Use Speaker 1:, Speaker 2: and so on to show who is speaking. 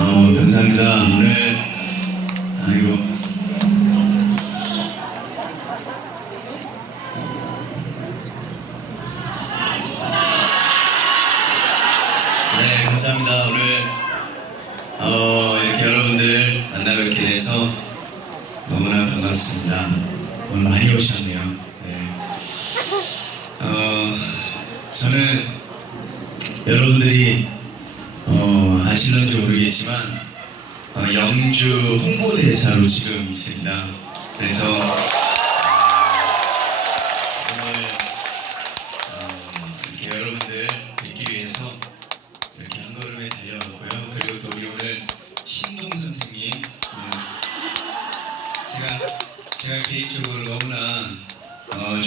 Speaker 1: 어, 감사합니다. 오늘 아이고 네 감사합니다. 오늘 어, 이렇게 여러분들 만나 뵙게 돼서 너무나 반갑습니다. 오늘 많이 오셨네요. 네. 어, 저는 여러분들이 어, 아실런지 모르겠지만 어, 영주 홍보대사로 지금 있습니다. 그래서 어, 오늘 어, 이렇게 여러분들 뵙기 위해서 이렇게 한 걸음에 달려왔고요. 그리고 또 우리 오늘 신동 선생님 네. 제가 제가 개인적으로 너무나 어,